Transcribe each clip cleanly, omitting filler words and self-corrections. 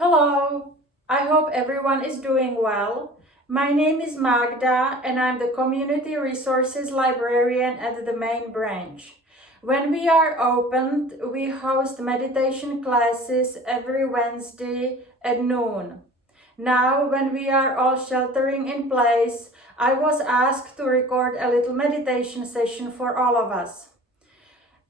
Hello, I hope everyone is doing well. My name is Magda and I'm the Community Resources Librarian at the main branch. When we are opened, we host meditation classes every Wednesday at noon. Now, when we are all sheltering in place, I was asked to record a little meditation session for all of us.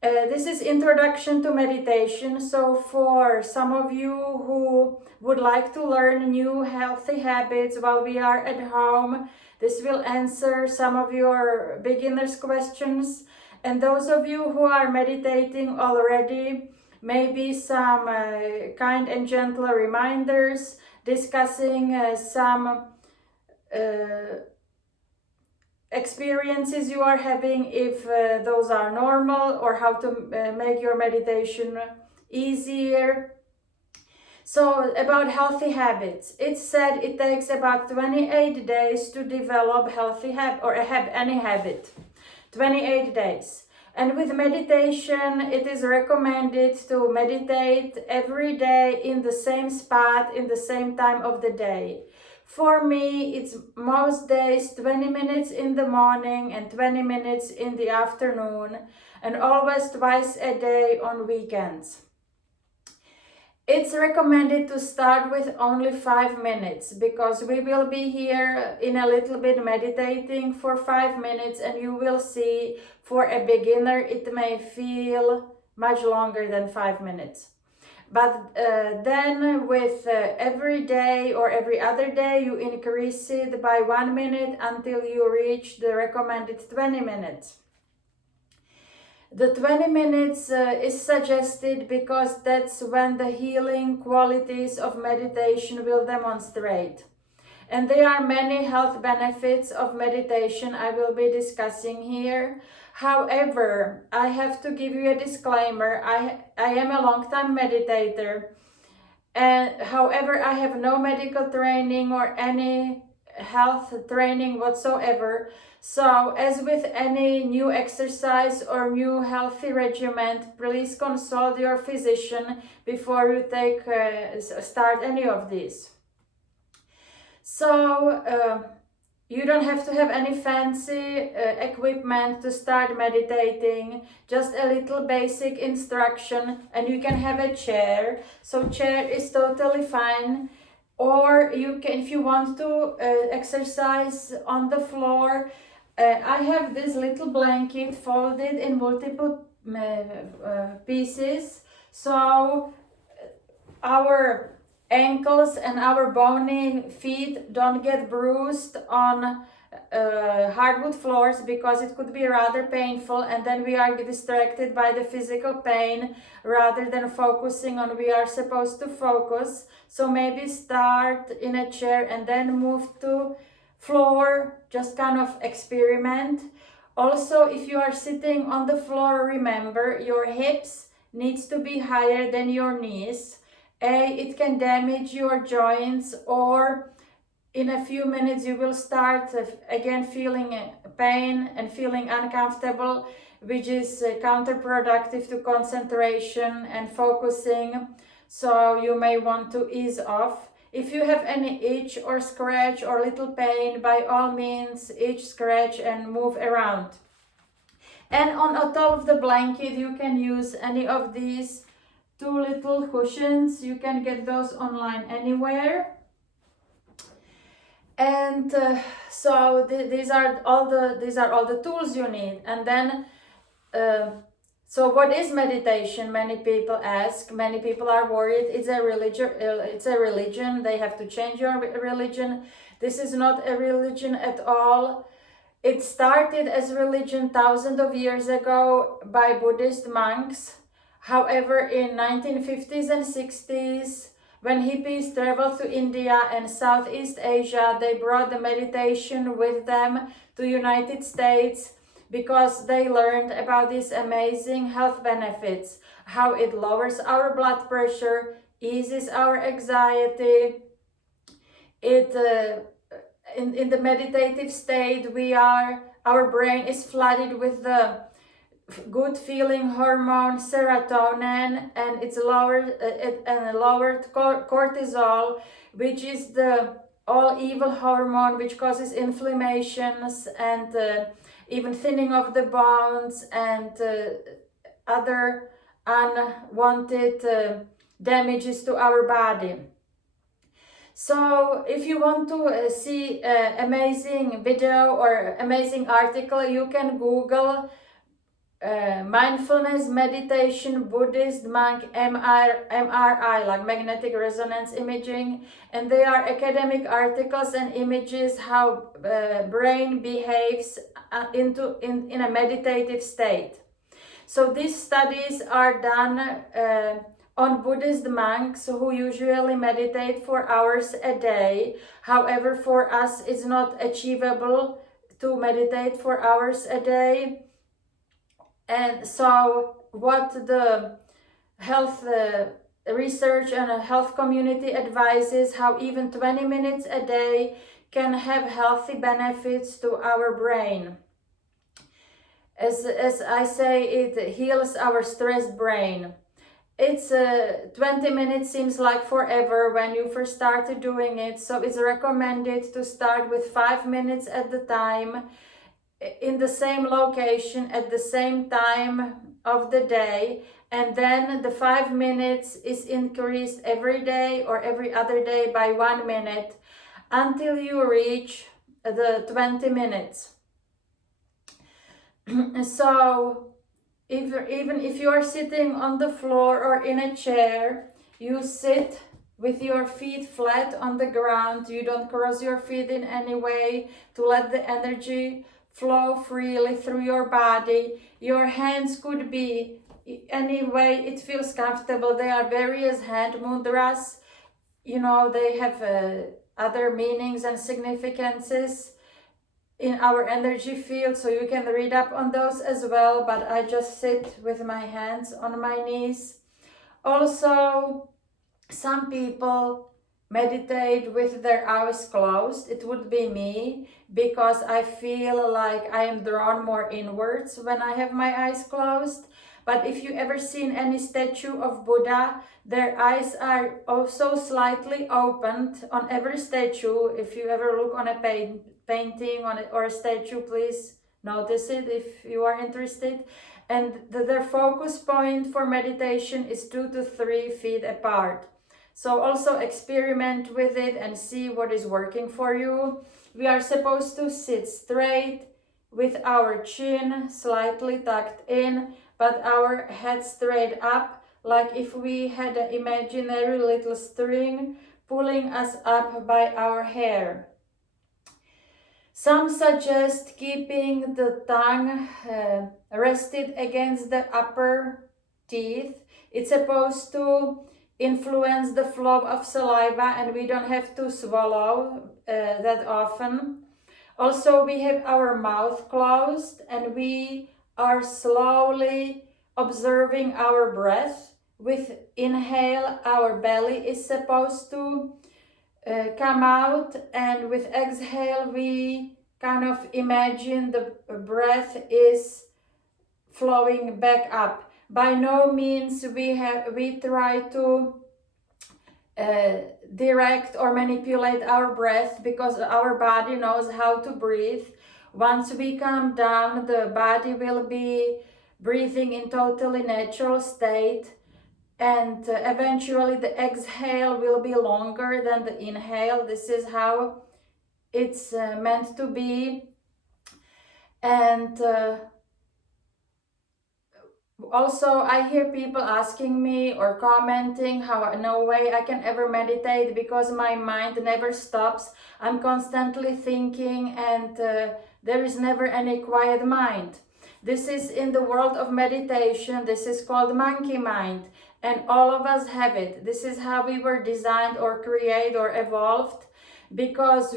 This is introduction to meditation. So for some of you who would like to learn new healthy habits while we are at home, this will answer some of your beginners questions. And those of you who are meditating already, maybe some kind and gentle reminders discussing some experiences you are having, if those are normal, or how to make your meditation easier. So about healthy habits, it's said it takes about 28 days to develop healthy habit or any habit. 28 days. And with meditation, it is recommended to meditate every day in the same spot, in the same time of the day. For me, it's most days 20 minutes in the morning and 20 minutes in the afternoon, and always twice a day on weekends. It's recommended to start with only 5 minutes, because we will be here in a little bit meditating for 5 minutes, and you will see for a beginner it may feel much longer than 5 minutes. But then with every day or every other day, you increase it by 1 minute until you reach the recommended 20 minutes. The 20 minutes is suggested because that's when the healing qualities of meditation will demonstrate. And there are many health benefits of meditation I will be discussing here. However, I have to give you a disclaimer. I am a long-time meditator, and however, I have no medical training or any health training whatsoever. So as with any new exercise or new healthy regimen, please consult your physician before you start any of these. So you don't have to have any fancy equipment to start meditating, just a little basic instruction, and you can have a chair. So chair is totally fine. Or you can, if you want to exercise on the floor, I have this little blanket folded in multiple pieces, so our ankles and our bony feet don't get bruised on hardwood floors, because it could be rather painful, and then we are distracted by the physical pain rather than focusing on we are supposed to focus. So maybe start in a chair and then move to floor, just kind of experiment. Also, if you are sitting on the floor, remember your hips needs to be higher than your knees. It can damage your joints, or in a few minutes you will start again feeling pain and feeling uncomfortable, which is counterproductive to concentration and focusing. So you may want to ease off. If you have any itch or scratch or little pain, by all means itch, scratch and move around. And on top of the blanket you can use any of these 2 little cushions. You can get those online anywhere. And so these are all the tools you need. And then so what is meditation? Many people ask. Many people are worried it's a religion. They have to change your religion. This is not a religion at all. It started as religion thousands of years ago by Buddhist monks. However, in 1950s and 60s, when hippies traveled to India and Southeast Asia, they brought the meditation with them to United States, because they learned about these amazing health benefits, how it lowers our blood pressure, eases our anxiety. In the meditative state, our brain is flooded with the good feeling hormone serotonin, and it's lowered and lowered cortisol, which is the all evil hormone which causes inflammations and even thinning of the bones and other unwanted damages to our body. So if you want to see amazing video or amazing article, you can Google mindfulness meditation Buddhist monk MRI, like magnetic resonance imaging, and they are academic articles and images how brain behaves in a meditative state. So these studies are done on Buddhist monks who usually meditate 4 hours a day. However, for us it's not achievable to meditate 4 hours a day. And so what the health research and a health community advises, how even 20 minutes a day can have healthy benefits to our brain. As I say, it heals our stressed brain. It's 20 minutes seems like forever when you first started doing it, so it's recommended to start with 5 minutes at the time, in the same location at the same time of the day, and then the 5 minutes is increased every day or every other day by 1 minute until you reach the 20 minutes. So even if you are sitting on the floor or in a chair, you sit with your feet flat on the ground. You don't cross your feet in any way to let the energy flow freely through your body. Your hands could be any way it feels comfortable. There are various hand mudras. You know, they have other meanings and significances in our energy field, so you can read up on those as well, but I just sit with my hands on my knees. Also, some people meditate with their eyes closed. It would be me, because I feel like I am drawn more inwards when I have my eyes closed. But if you ever seen any statue of Buddha, their eyes are also slightly opened on every statue. If you ever look on a painting on it or a statue, please notice it if you are interested. And their focus point for meditation is 2 to 3 feet apart. So also experiment with it and see what is working for you. We are supposed to sit straight with our chin slightly tucked in, but our head straight up, like if we had an imaginary little string pulling us up by our hair. Some suggest keeping the tongue rested against the upper teeth. It's supposed to influence the flow of saliva, and we don't have to swallow that often. Also, we have our mouth closed and we are slowly observing our breath. With inhale, our belly is supposed to come out, and with exhale we kind of imagine the breath is flowing back up. By no means we try to direct or manipulate our breath, because our body knows how to breathe. Once we come down, the body will be breathing in totally natural state, and eventually the exhale will be longer than the inhale. This is how it's meant to be. And also, I hear people asking me or commenting how no way I can ever meditate because my mind never stops. I'm constantly thinking, and there is never any quiet mind. This is in the world of meditation. This is called monkey mind, and all of us have it. This is how we were designed or created or evolved, because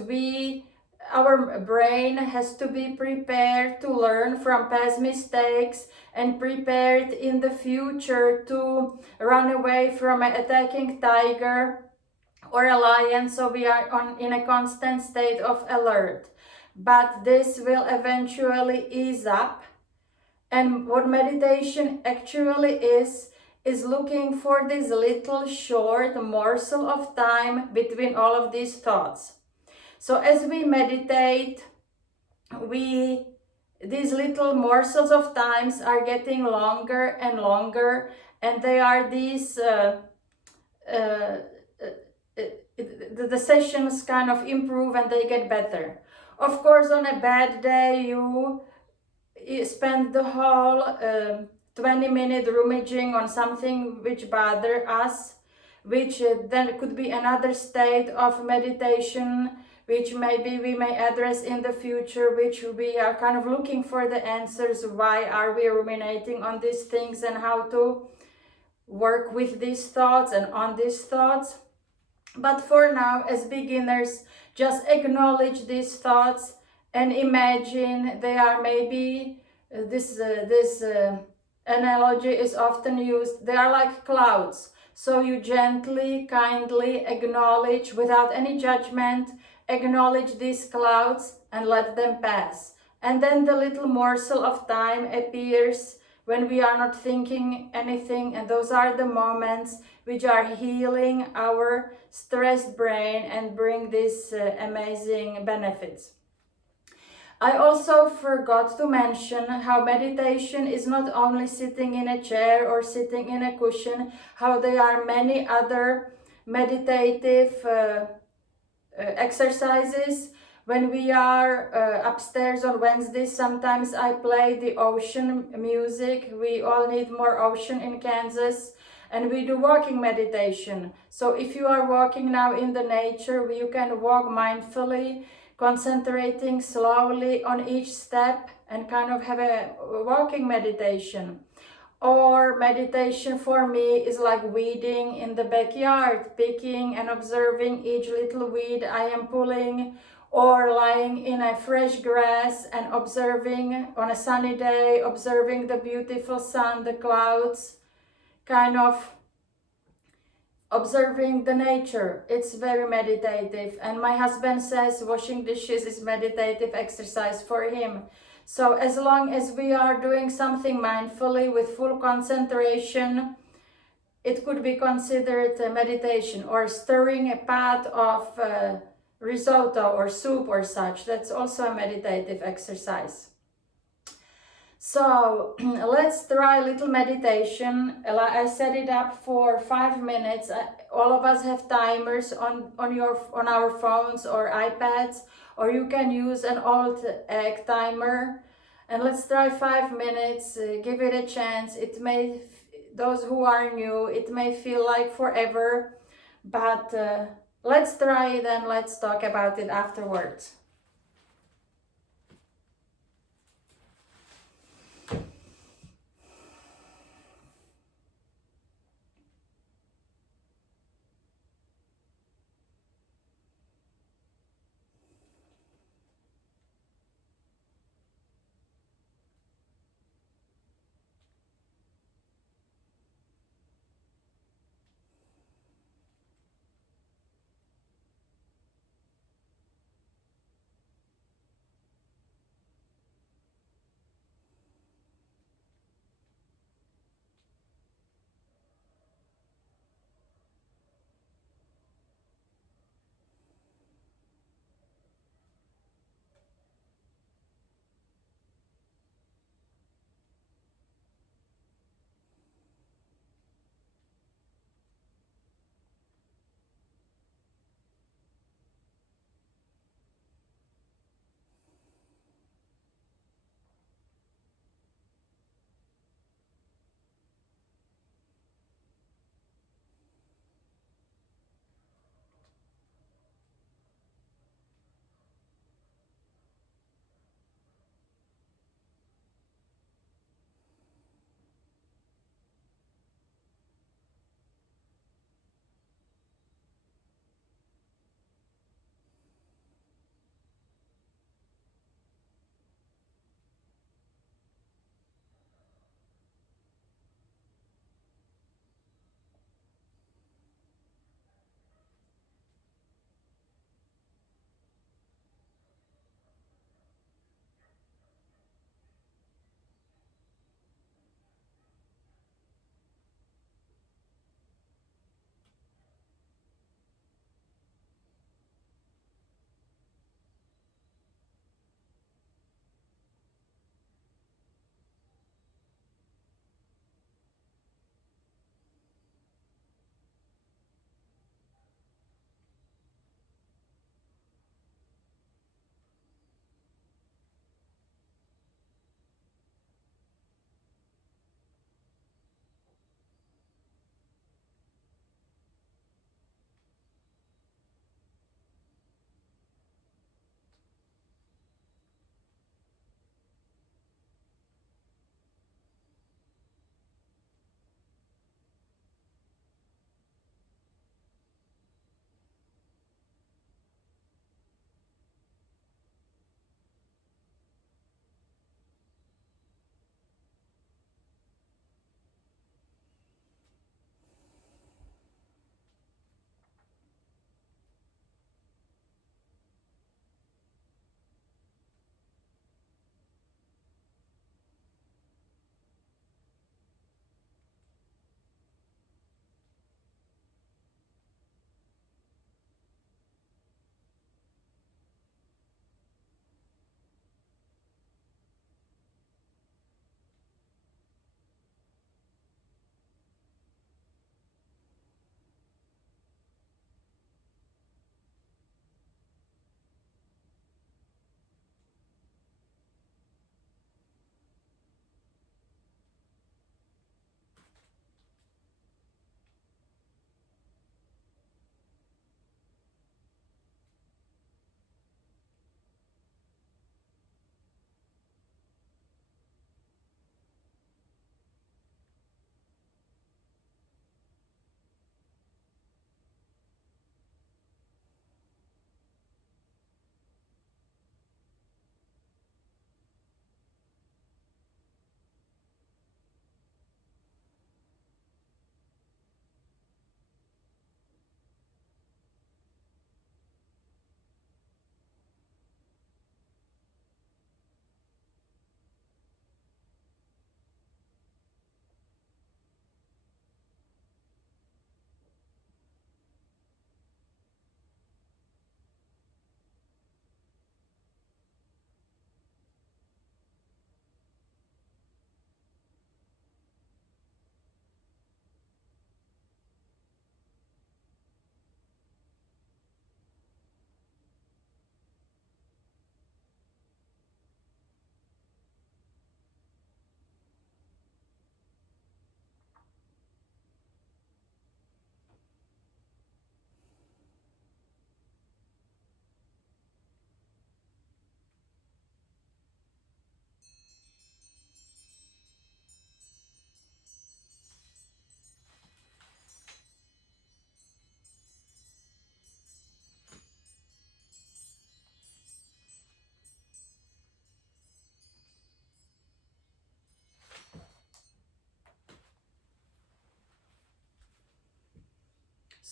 our brain has to be prepared to learn from past mistakes and prepared in the future to run away from an attacking tiger or a lion. So we are in a constant state of alert. But this will eventually ease up, And what meditation actually is looking for this little short morsel of time between all of these thoughts. So as we meditate, these little morsels of times are getting longer and longer, and they are these uh, the sessions kind of improve and they get better. Of course, on a bad day, you spend the whole 20-minute rummaging on something which bother us, which then could be another state of meditation, which maybe we may address in the future, which we are kind of looking for the answers. Why are we ruminating on these things and how to work with these thoughts and on these thoughts. But for now, as beginners, just acknowledge these thoughts and imagine they are maybe, this analogy is often used, they are like clouds. So you gently, kindly acknowledge, without any judgment, acknowledge these clouds and let them pass. And then the little morsel of time appears when we are not thinking anything, and those are the moments which are healing our stressed brain and bring these amazing benefits. I also forgot to mention how meditation is not only sitting in a chair or sitting in a cushion, how there are many other meditative exercises. When we are upstairs on Wednesdays, sometimes I play the ocean music. We all need more ocean in Kansas. And we do walking meditation. So if you are walking now in the nature, you can walk mindfully, concentrating slowly on each step and kind of have a walking meditation. Or meditation for me is like weeding in the backyard, picking and observing each little weed I am pulling, or lying in a fresh grass and observing on a sunny day, observing the beautiful sun, the clouds, kind of observing the nature. It's very meditative. And my husband says washing dishes is meditative exercise for him. So as long as we are doing something mindfully with full concentration, it could be considered a meditation. Or stirring a pot of risotto or soup or such, that's also a meditative exercise. So let's try a little meditation. I set it up for 5 minutes. All of us have timers on our phones or iPads, or you can use an old egg timer. And let's try 5 minutes. Give it a chance. It may, those who are new, it may feel like forever, but let's try it and let's talk about it afterwards.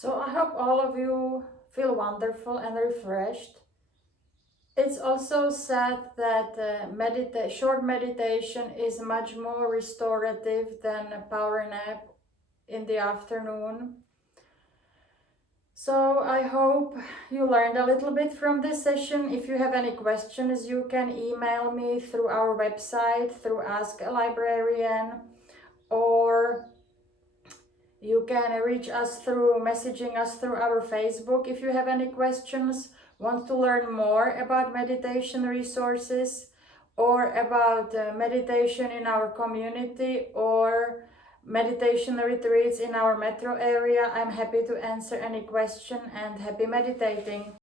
So I hope all of you feel wonderful and refreshed. It's also said that short meditation is much more restorative than a power nap in the afternoon. So I hope you learned a little bit from this session. If you have any questions, you can email me through our website, through Ask a Librarian, or you can reach us through messaging us through our Facebook. If you have any questions, want to learn more about meditation resources, or about meditation in our community, or meditation retreats in our metro area, I'm happy to answer any question, and happy meditating.